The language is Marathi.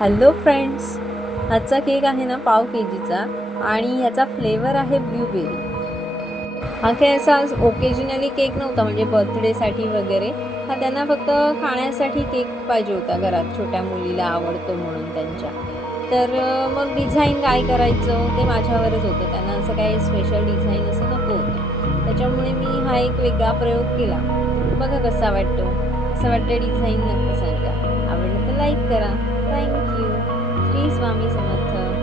हॅलो फ्रेंड्स, आजचा केक आहे ना पाव केजीचा आणि याचा फ्लेवर आहे ब्लूबेरी. हा काही असा ओकेजनली केक नव्हता, म्हणजे बर्थडेसाठी वगैरे. हा त्यांना फक्त खाण्यासाठी केक पाहिजे होता घरात, छोट्या मुलीला आवडतो म्हणून त्यांच्या. तर मग डिझाईन काय करायचं ते माझ्यावरच होतं. त्यांना असं काही स्पेशल डिझाईन असं नको होतं, त्याच्यामुळे मी हा एक वेगळा प्रयोग केला. बघा कसा वाटतो. असं वाटतं डिझाईन नक्की सांगा. आवडलं तर लाईक करा. थँक्यू. श्री स्वामी समर्थ.